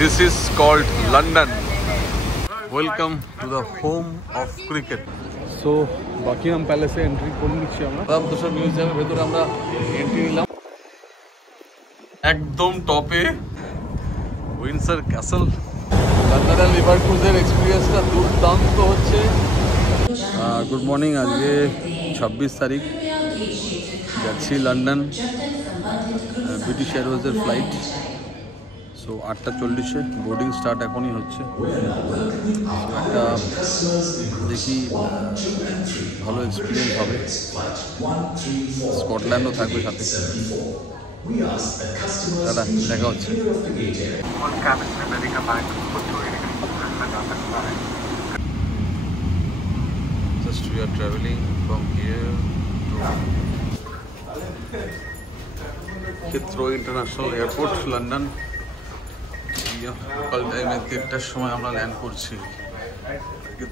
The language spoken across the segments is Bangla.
This is called London. Welcome to the home of cricket. So, Buckingham Palace entry করে নিচ্ছি আমরা। রামপ্রসাদ মিউজিয়ামের ভেতরে আমরা এন্ট্রি নিলাম। একদম টপে উইন্ডসর ক্যাসেল। লন্ডন আর লিভারপুলের এক্সপেরিয়েন্সটা দুর্দান্ত হচ্ছে। গুড মর্নিং, আজকে 26 তারিখ, যাচ্ছি লন্ডন, ব্রিটিশ এয়ারওয়েজের ফ্লাইট। সো 8:40 বোর্ডিং স্টার্ট এখনই হচ্ছে। একটা দেখি ভালো এক্সপিরিয়েন্স হবে। স্কটল্যান্ডও থাকবে সাথে। দাদা দেখা হচ্ছে। Just we are traveling from here to Heathrow International Airport, London. Local টাইমে 3টার সময় আমরা ল্যান্ড করছি।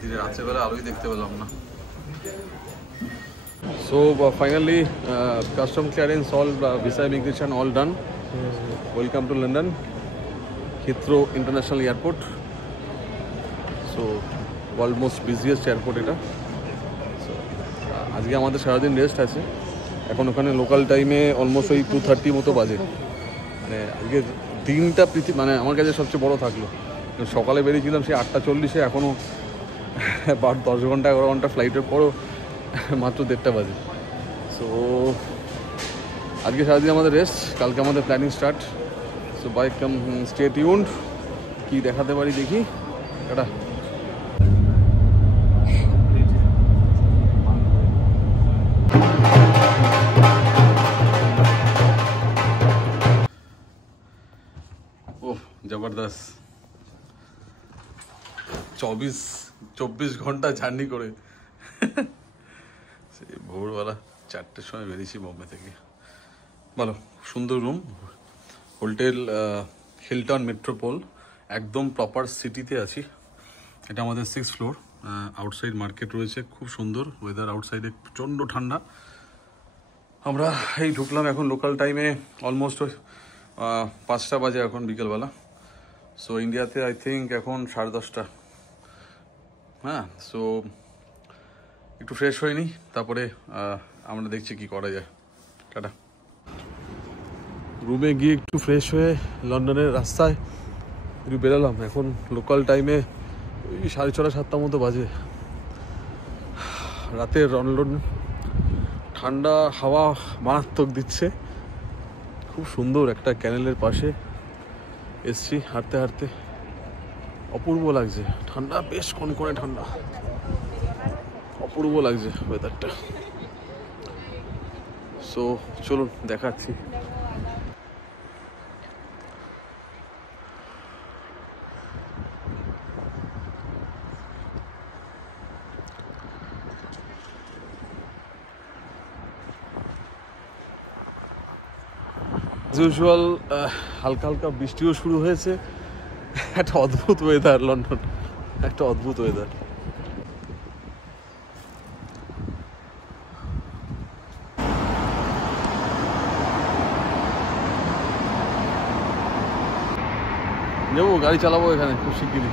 দিনের রাত্রেবেলা আলোই দেখতে পেলাম না। So finally custom clearance all, visa immigration all done. Welcome to London, Heathrow International Airport. So world most busiest airport এটা। So আজকে আমাদের সারাদিন রেস্ট আছে। এখন ওখানে লোকাল টাইমে অলমোস্ট ওই 2:30 মতো বাজে। মানে আজকে দিনটা মানে আমার কাছে সবচেয়ে বড় থাকলো। সকালে বেরিয়েছিলাম সেই 8:40, এখনও 10 ঘন্টা 11 ঘন্টা ফ্লাইটের পরও মাত্র 1:30 বাজে। সো আজকে সারাদিন আমাদের রেস্ট, কালকে আমাদের প্ল্যানিং স্টার্ট। সো বাই কাম স্টে টিউনড, কী দেখাতে পারি দেখি। এটা জবরদস্ত 24 ঘন্টা জার্নি করে সেই ভোরবেলা 4টের সময় বেরিয়েছি বোম্বে থেকে। ভালো সুন্দর রুম, হোটেল হিলটন মেট্রোপল, একদম প্রপার সিটিতে আছি। এটা আমাদের 6th ফ্লোর। আউটসাইড মার্কেট রয়েছে, খুব সুন্দর ওয়েদার। আউটসাইডে প্রচণ্ড ঠান্ডা। আমরা এই ঢুকলাম এখন লোকাল টাইমে অলমোস্ট 5টা বাজে এখন বিকেলবেলা। সো ইন্ডিয়াতে আই থিঙ্ক এখন 10:30। হ্যাঁ, সো একটু ফ্রেশ হয়ে নিই, তারপরে আমরা দেখছি কি করা যায়। টাটা। রুমে গিয়ে একটু ফ্রেশ হয়ে লন্ডনের রাস্তায় একটু বেরোলাম। এখন লোকাল টাইমে ওই 6:30 7টা মতো বাজে। রাতের লন্ডন ঠান্ডা হাওয়া মারাত্মক দিচ্ছে। খুব সুন্দর একটা ক্যানেলের পাশে এসছি, হাঁটতে হাঁটতে অপূর্ব লাগছে। ঠান্ডা, বেশ কনকনে ঠান্ডা, অপূর্ব লাগছে ওয়েদারটা। সো চলুন দেখাচ্ছি। ইউজুয়াল হালকা হালকা বৃষ্টিও শুরু হয়েছে। একটা অদ্ভুত ওয়েদার লন্ডন, একটা অদ্ভুত ওয়েদার। যাবো, গাড়ি চালাবো এখানে খুব শিগগিরই।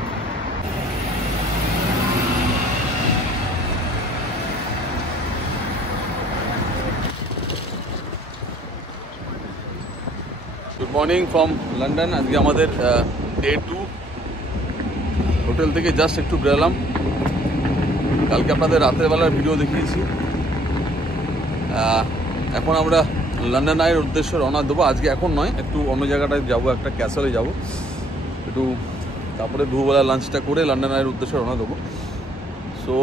Good morning from London. আজকে আমাদের ডে 2। হোটেল থেকে জাস্ট একটু বেরোলাম। কালকে আপনাদের রাতের বেলার ভিডিও দেখিয়েছি। এখন আমরা লন্ডন আয়ের উদ্দেশ্যে রওনা দেবো। আজকে এখন নয়, একটু অন্য জায়গাটায় যাবো, একটা ক্যাসেলে যাবো একটু, তারপরে দুপুরবেলা লাঞ্চটা করে লন্ডন আয়ের উদ্দেশ্যে রওনা দেবো। সো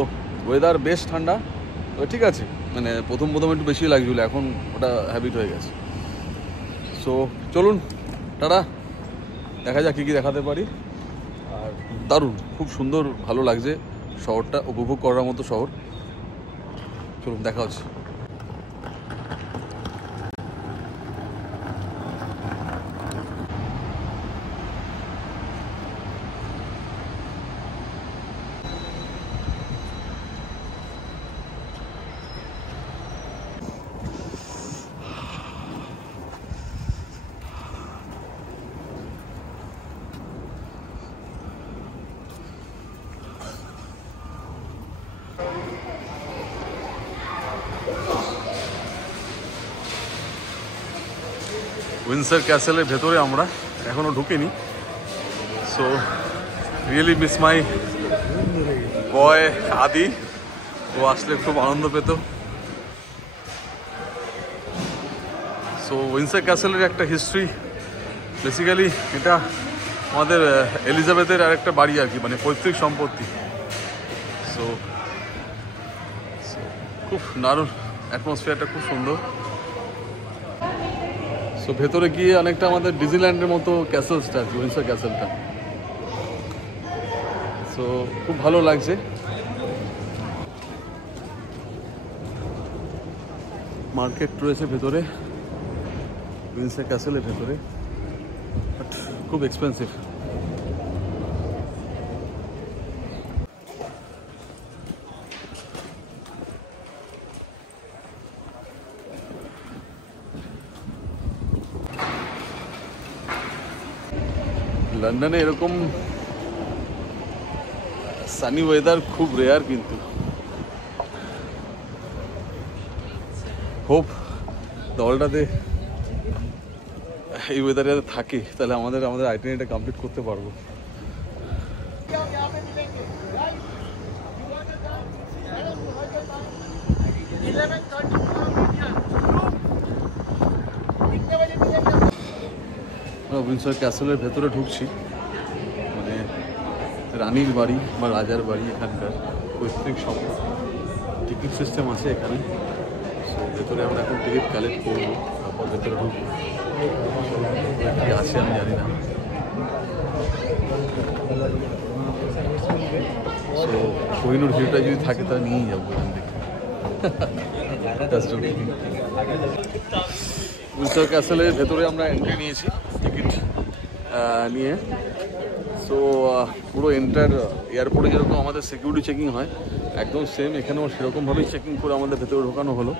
ওয়েদার বেশ ঠান্ডা, তো ঠিক আছে। মানে প্রথম একটু বেশি লাগছিলো, এখন ওটা হ্যাবিট হয়ে গেছে। সো চলুন টাটা, দেখা যাক কী কী দেখাতে পারি। আর দারুণ, খুব সুন্দর, ভালো লাগছে শহরটা, উপভোগ করার মতো শহর। চলুন দেখা হচ্ছে। উইন্ডসর ক্যাসেলের ভেতরে আমরা এখনও ঢুকিনি। সো রিয়েলি মিস মাই বয় আদি, ও আসলে খুব আনন্দ পেত। সো উইন্ডসর ক্যাসেলের একটা হিস্ট্রি, বেসিক্যালি এটা আমাদের এলিজাবেথের আর একটা বাড়ি আর কি, মানে পৈতৃক সম্পত্তি। সো খুব দারুণ, অ্যাটমসফিয়ারটা খুব সুন্দর। সো ভেতরে গিয়ে অনেকটা আমাদের ডিজনিল্যান্ডের মতো ক্যাসেলসটা আর কি, উইন্ডসর ক্যাসেলটা। সো খুব ভালো লাগছে। মার্কেট রয়েছে ভেতরে উইন্ডসর ক্যাসেলের ভেতরে, বাট খুব এক্সপেন্সিভ। লন্ডনে এরকম সানি ওয়েদার খুব রেয়ার, কিন্তু হোপ দলটাতে এই ওয়েদারে থাকে, তাহলে আমাদের আইটেনিটা কমপ্লিট করতে পারবো। উইন্ডসর ক্যাসেলের ভেতরে ঢুকছি, মানে রানীর বাড়ি বা রাজার বাড়ি, এখানকার পৈতৃক সম্পত্তি। টিকিট সিস্টেম আছে এখানে। সো ভেতরে আমরা এখন টিকিট কালেক্ট করবো, তারপর ভেতরে ঢুকবো। কি আছে আমি জানি না। সো কোহিনূর হিলটা যদি থাকে তাহলে নিয়েই যাবো এখান থেকে। উইন্ডসর ক্যাসেলের ভেতরে আমরা এন্ট্রি নিয়েছি টিকিট নিয়ে। সো পুরো এন্টার এয়ারপোর্টে যেরকম আমাদের সিকিউরিটি চেকিং হয়, একদম সেম এখানেও সেরকমভাবেই চেকিং করে আমাদের ভেতরে ঢোকানো হলো।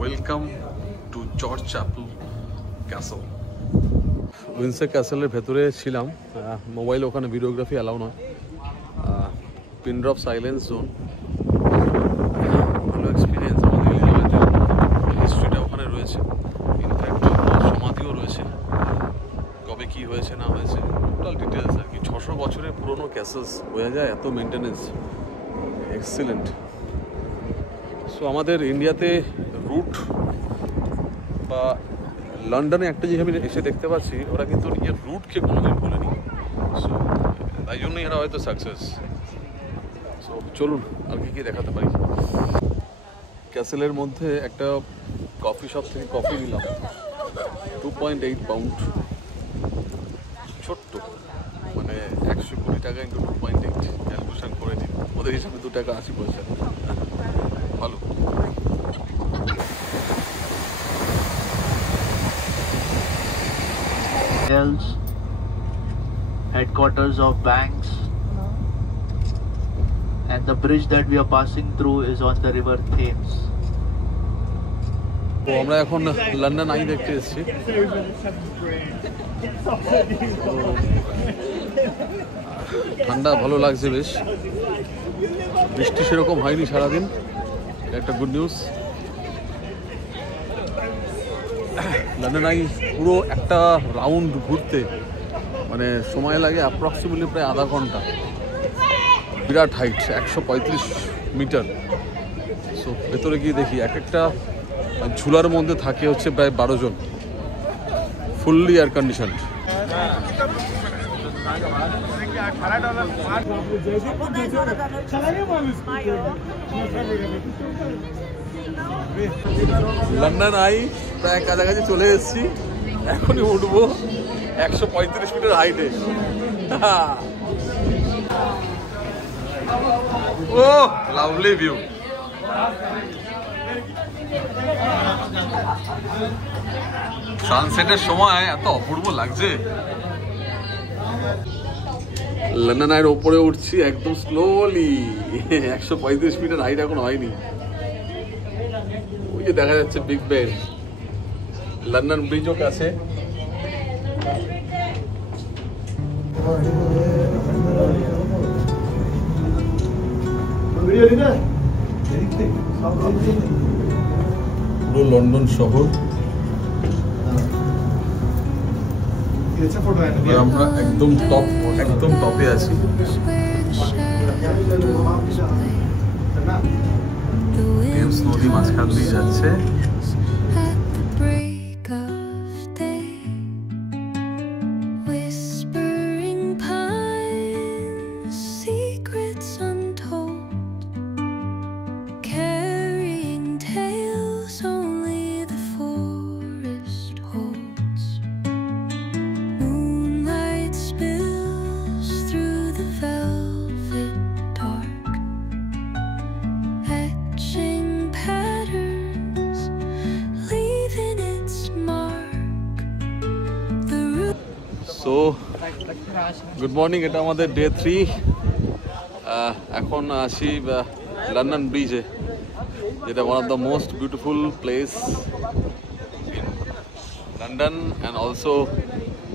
Welcome to George Chapel Castle. Windsor ক্যাসেলের ভেতরে ছিলাম, মোবাইলে ওখানে ভিডিওগ্রাফি অ্যালাউ নয়। পিন ড্রপ সাইলেন্স জোন, ভালো এক্সপিরিয়েন্স। আমাদের এলিজাবেথের হিস্ট্রিটা ওখানে রয়েছে, ইনফ্যাক্ট সমাধিও রয়েছে, কবে কী হয়েছে না হয়েছে টোটাল ডিটেলস আর কি। 600 বছরের পুরোনো ক্যাসেলস, বোঝা যায় এত মেনটেনেন্স, এক্সিলেন্ট। সো আমাদের ইন্ডিয়াতে রুট বা লন্ডনে একটা জিনিস আমি এসে দেখতে পাচ্ছি, ওরা কিন্তু নিজের রুটকে কোনোদিন ভুলেনি। সো তাই জন্যই এরা হয়তো সাকসেস। সো চলুন আর কি দেখাতে পারি। ক্যাসেলের মধ্যে একটা কফি শপ থেকে কফি নিলাম, 2.8 পাউন্ড, ছোট্ট, মানে 120 টাকা ইন্টু 2.8 ক্যালকুলেশন করে নিন, ওদের হিসাবে 2 টাকা 80 পয়সা, ভালো। Headquarters of banks, and the bridge that we are passing through is on the river Thames. তো আমরা এখন লন্ডন আই দেখতে এসেছি। ঠান্ডা ভালো লাগছে বেশ, বৃষ্টি সেরকম হয়নি সারাদিন, একটা গুড নিউজ। লন্ডন আই পুরো একটা রাউন্ড ঘুরতে মানে সময় লাগে অ্যাপ্রক্সিমেটলি প্রায় আধা ঘন্টা। বিরাট হাইট, 135 মিটার। সো ভেতরে গিয়ে দেখি, এক একটা ঝুলার মধ্যে থাকে হচ্ছে প্রায় 12 জন, fully air condition. London Eye প্রায় কাছাকাছি চলে এসেছি, এখনই উঠবো 135 মিটার হাইটে। ও লাভলি ভিউ। সানসেটের সময় এত অপূর্ব লাগছে। লন্ডন আইয়ের ওপরে উঠছি একদম স্লোলি। 135 মিটার হাইট এখন হয়নি। ওই যে দেখা যাচ্ছে বিগ বেন, লন্ডন ব্রিজও কাছে। পুরো লন্ডন শহর। আমরা একদম টপে আছি। টেমস নদী মাঝখান দিয়ে যাচ্ছে। সো গুড মর্নিং, এটা আমাদের ডে 3। এখন আসি লন্ডন ব্রিজে, যেটা one of the most beautiful place in London and also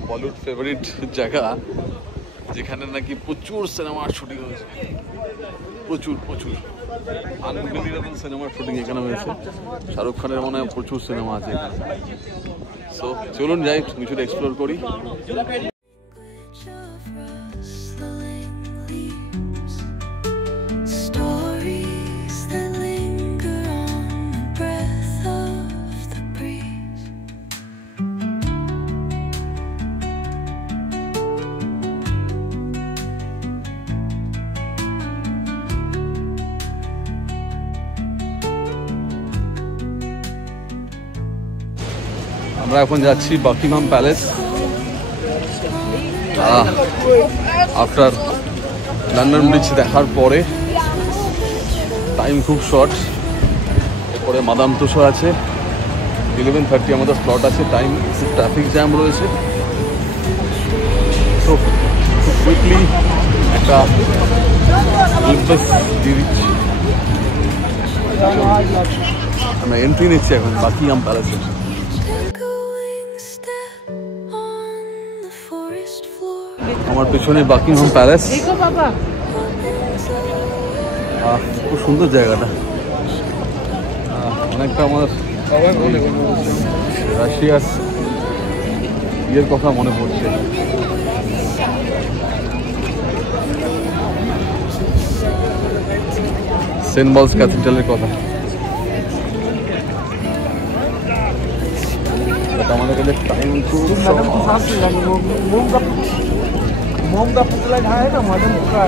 Bollywood favourite জায়গা, যেখানে নাকি প্রচুর সিনেমার শুটিং হয়েছে। প্রচুর আনবিলিভেবল সিনেমার শুটিং এখানে হয়েছে। শাহরুখ খানের মনে হয় প্রচুর সিনেমা আছে এখানে। সো চলুন যাই, কিছু এক্সপ্লোর করি। আমরা এখন যাচ্ছি Buckingham palace. After London bridge দেখার পরে টাইম খুব শর্ট। এরপরে মাদাম তুসো আছে, 11:30 আমাদের স্লট আছে। টাইম খুব ট্রাফিক জ্যাম রয়েছে, তো খুব কুইকলি একটা দিয়ে দিচ্ছি। আমরা এন্ট্রি নিচ্ছি এখন বাকিংহাম প্যালেসে। আমার পেছনে বাকিংহাম প্যালেস। খুব সুন্দর জায়গাটা। অনেকটা আমার রাশিয়ার ইয়ের কথা মনে পড়ছে। সেন্ট পলস ক্যাথিড্রালের কথা। আমাদের কাছে টাইম খুব मोम का पुतला है ना, मदन का।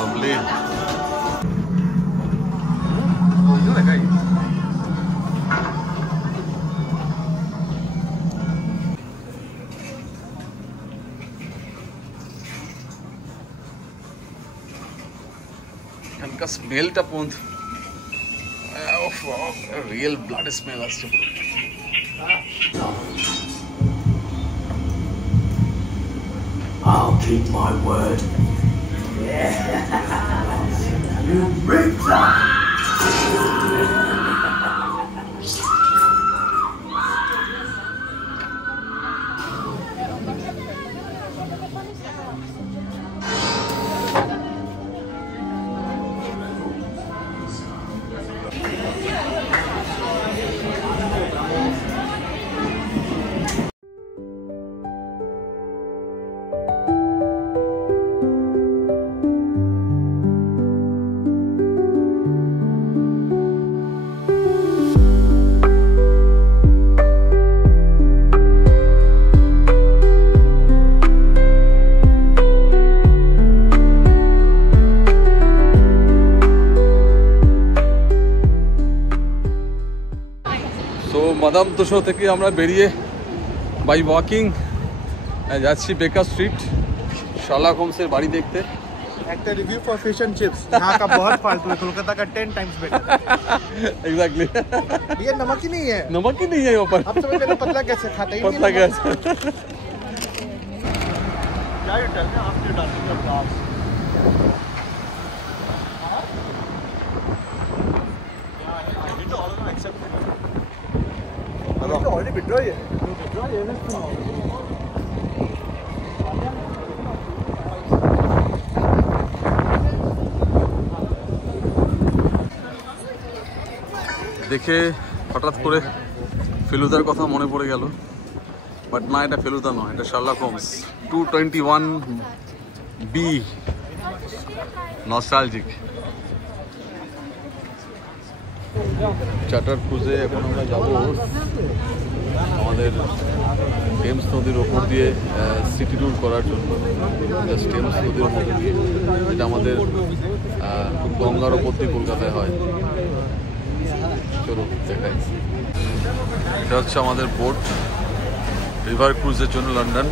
Lovely. এখানকার স্মেলটা পর্যন্ত রিয়েল ব্লাড স্মেল আসছে পুরো। I'll keep my word. You big Madame Tussaud থেকে আমরা বেরিয়ে বাই ওয়াকিং যাচ্ছি বেকার স্ট্রিট শার্লক হোমসের বাড়ি দেখতে। একটা review for fish and chips यहाँ का बहुत फालतू है, कोलकाता का 10 टाइम्स बेटर। एग्जैक्टली ये नमक ही नहीं है, नमक ही नहीं है यहाँ पर। अब समझ लेना पतला कैसे खाता ही नहीं पतला कैसे। क्या you tell me after done with the class? I need to also accept it. I need to already withdraw it. Withdraw it. দেখে হঠাৎ করে ফেলুদার কথা মনে পড়ে গেল, বাট না, এটা ফেলুদা নয়, এটা Sherlock Holmes 221B nostalgic. Charter ক্রুজে এখন আমরা যাব আমাদের টেমস নদীর ওপর দিয়ে সিটি ট্যুর করার জন্য। টেমস নদীর মধ্যে দিয়ে, যেটা আমাদের গঙ্গার ওপর দিয়ে কলকাতায় হয়। চলো দেখাই। এটা হচ্ছে আমাদের বোট রিভার ক্রুজের জন্য লন্ডন।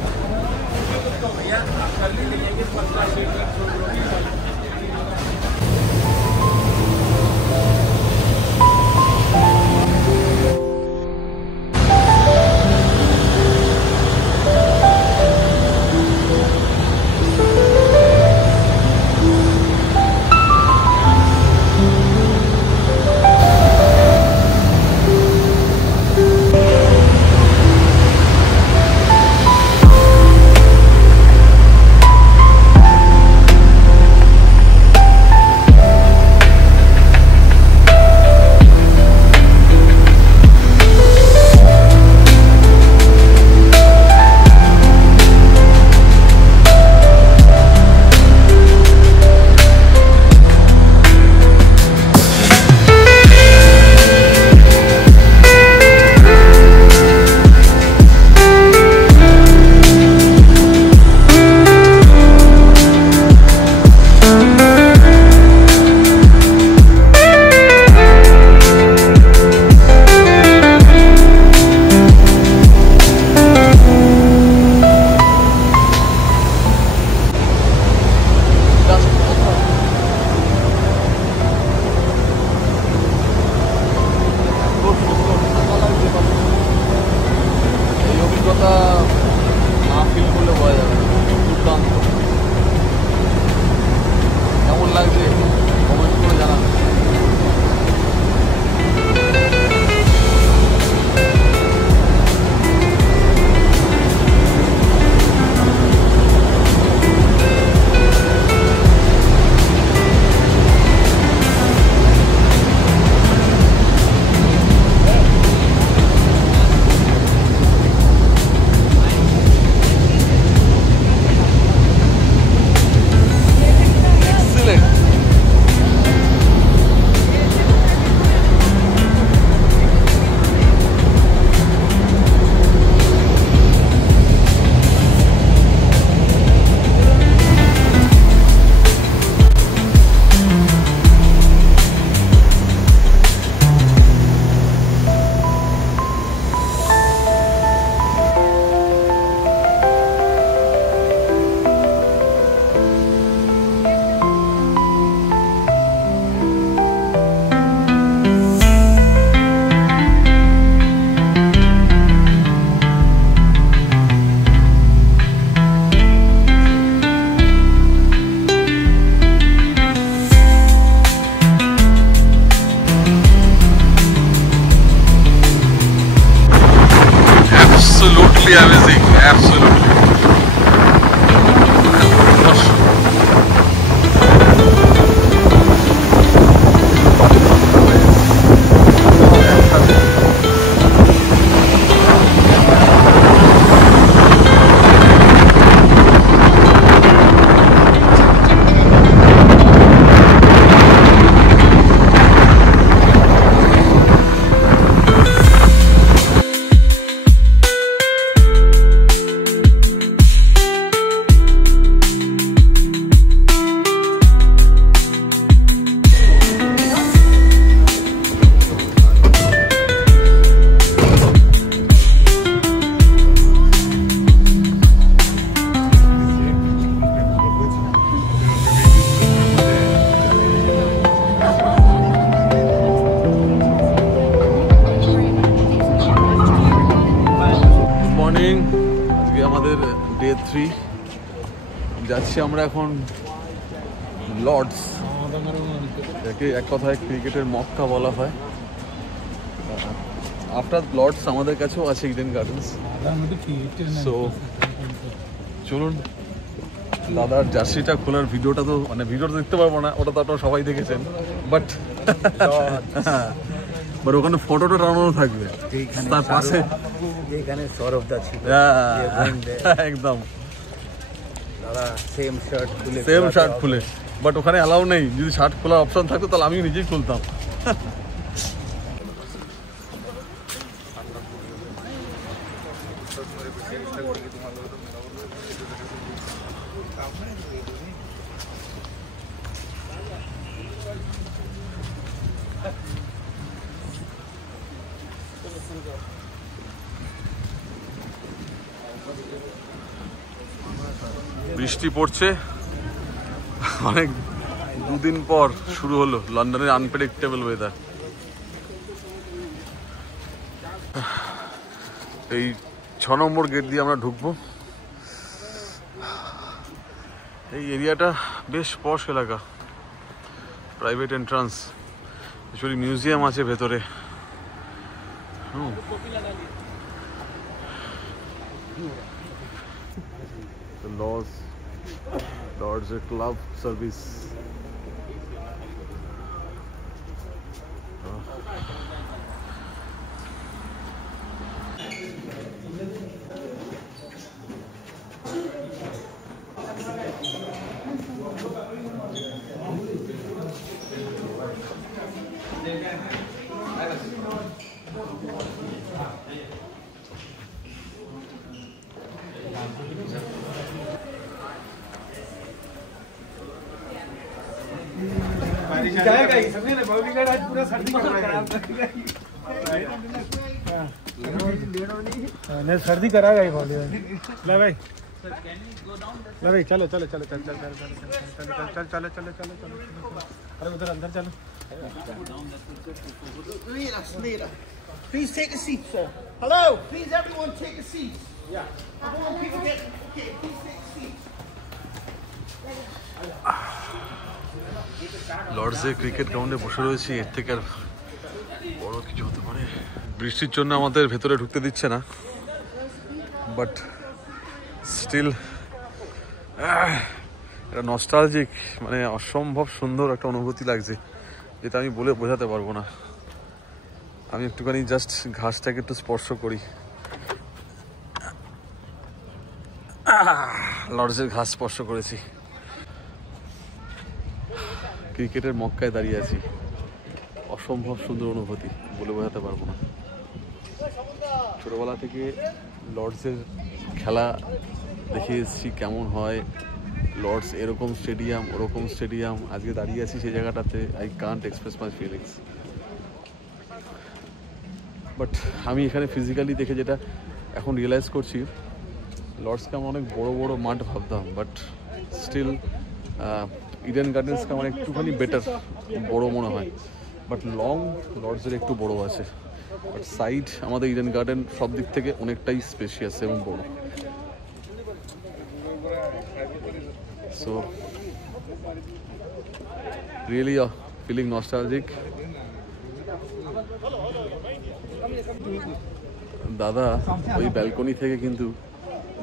3 যাচ্ছি আমরা এখন লর্ডস, যাকে এক কথায় ক্রিকেটের মক্কা বলা হয়। আফটার লর্ডস আমাদের কাছেও আছে ইডেন গার্ডেন্স। সো চলুন, দাদার জার্সিটা খোলার ভিডিওটা তো মানে ভিডিওটা দেখতে পারবো না, ওটা তো আপনারা সবাই দেখেছেন, বাট ওখানে ফটোটা টানানো থাকবে তার পাশে, এখানে সৌরভ দা ছিল একদম দাদা সেম শার্ট খুলে, বাট ওখানে অ্যালাউ নেই। যদি শার্ট খোলার অপশন থাকতো তাহলে আমি নিজেই খুলতাম। বৃষ্টি পড়ছে অনেক, দুদিন পর শুরু হলো লন্ডনের আনপ্রেডিক্টেবল ওয়েদার। এই 6 নম্বর গেট দিয়ে আমরা ঢুকবো। এই এরিয়াটা বেশ পশ এলাকা, প্রাইভেট এন্ট্রান্স, অ্যাকচুয়ালি মিউজিয়াম আছে ভেতরে। Lords a club service. जाएगा ही समझे ना, बॉलीगार्ड आज पूरा सर्दी कर रहा है। नहीं सर्दी कराएगा ही बॉलीगार्ड। ले भाई, ले भाई, चलो चलो चलो चल चल चल चल चल चलो चलो चलो चलो, अरे उधर अंदर चलो। Please take a seat, sir. Hello, please everyone take a seat. Yeah. I want people get, okay, please take a seat. লর্ডসে ক্রিকেট গ্রাউন্ডে বসে রয়েছি, এর থেকে আর বড় কিছু হতে পারে? বৃষ্টির জন্য আমাদের ভেতরে ঢুকতে দিচ্ছে না, বাট স্টিল এটা নস্টালজিক, মানে অসম্ভব সুন্দর একটা অনুভূতি লাগছে, যেটা আমি বলে বোঝাতে পারবো না। আমি একটুখানি জাস্ট ঘাসটাকে একটু স্পর্শ করি, লর্ডসের ঘাস স্পর্শ করেছি। ক্রিকেটের মক্কায় দাঁড়িয়ে আছি, অসম্ভব সুন্দর অনুভূতি, বলে বোঝাতে পারবো না। ছোটোবেলা থেকে লর্ডসের খেলা দেখে এসেছি কেমন হয়, লর্ডস এরকম স্টেডিয়াম ওরকম স্টেডিয়াম, আজকে দাঁড়িয়ে আছি সেই জায়গাটাতে। I can't express my feelings. But আমি এখানে ফিজিক্যালি দেখে যেটা এখন রিয়েলাইজ করছি, লর্ডসকে আমার অনেক বড় বড় মাঠ ভাবতাম, বাট স্টিল ইডেন গার্ডেন্সকে আমার একটুখানি বেটার বড় মনে হয়। বাট লং লর্ডসের একটু বড় আছে, বাট সাইড আমাদের ইডেন গার্ডেন সব দিক থেকে অনেকটাই স্পেশিয়াস এবং বড়। So really feeling nostalgic. দাদা ওই ব্যালকনি থেকে কিন্তু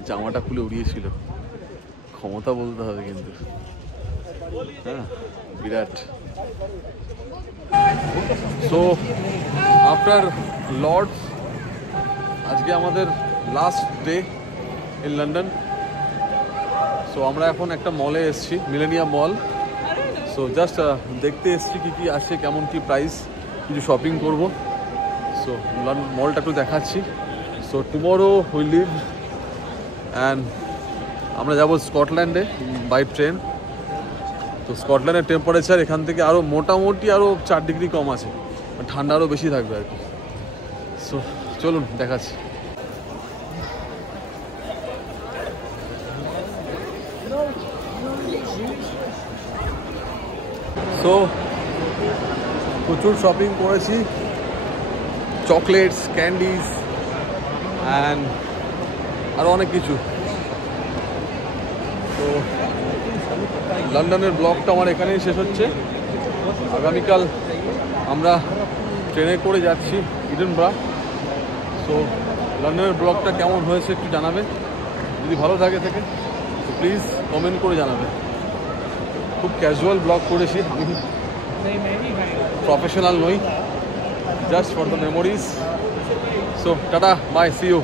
জামাটা খুলে উড়িয়েছিল, ক্ষমতা বলতে হবে কিন্তু, হ্যাঁ বিরাট। সো আফটার লর্ডস আজকে আমাদের last day in London. So আমরা এখন একটা মলে এসেছি, মিলেনিয়াম মল। সো জাস্ট দেখতে এসেছি কী কী আসে, কেমন কী প্রাইস, কিছু শপিং করব। সো মলটা একটু দেখাচ্ছি। So tomorrow will leave and আমরা যাব স্কটল্যান্ডে বাই ট্রেন। তো স্কটল্যান্ডের টেম্পারেচার এখান থেকে আরও মোটামুটি আরও 4 ডিগ্রি কম আছে, ঠান্ডা আরও বেশি থাকবে আর কি। সো চলুন দেখাচ্ছি। সো প্রচুর শপিং করেছি, চকলেটস, ক্যান্ডিজ অ্যান্ড আরও অনেক কিছু। তো লন্ডনের ব্লগটা আমার এখানেই শেষ হচ্ছে। আগামীকাল আমরা ট্রেনে করে যাচ্ছি ইডেনবরা। সো লন্ডনের ব্লগটা কেমন হয়েছে একটু জানাবে, যদি ভালো থাকে তো প্লিজ কমেন্ট করে জানাবে। খুব ক্যাজুয়াল ব্লগ করেছি, আমি প্রফেশনাল নই, just for the memories. So tata, bye, see you.